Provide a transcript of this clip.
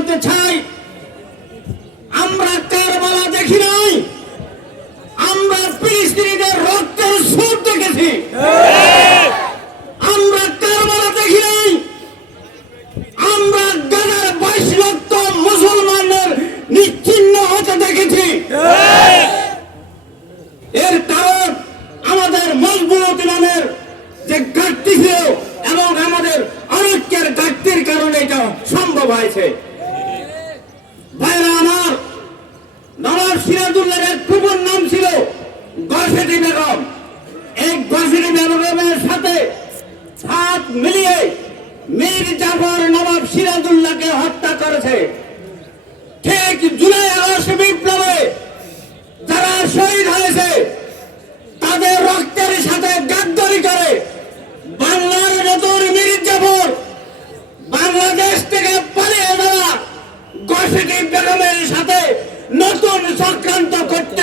বলতে চাই, আমরা কারবালা দেখি নাই, আমরা ফিলিস্তিনিদের রক্তের সুদ দেখেছি। আমরা কারবালা দেখি নাই, আমরা বাইশ লক্ষ মুসলমানের নিশ্চিন্ন হতে দেখেছি। এর কারণ আমাদের মজবুত ইমানের যে ঘাটতি ছিল এবং আমাদের অনৈক্যের ঘাটতির কারণে এটা সম্ভব হয়েছে। ভাইরা এক বেগম। এই গর্ফেটি বেগমের সাথে হাত মিলিয়ে মীর জাফর নবাব সিরাজুল্লাহকে হত্যা করেছে। ঠিক জুলাই আগস্ট বিপ্লবে যারা শহীদ বেগমের সাথে নতুন চক্রান্ত করতে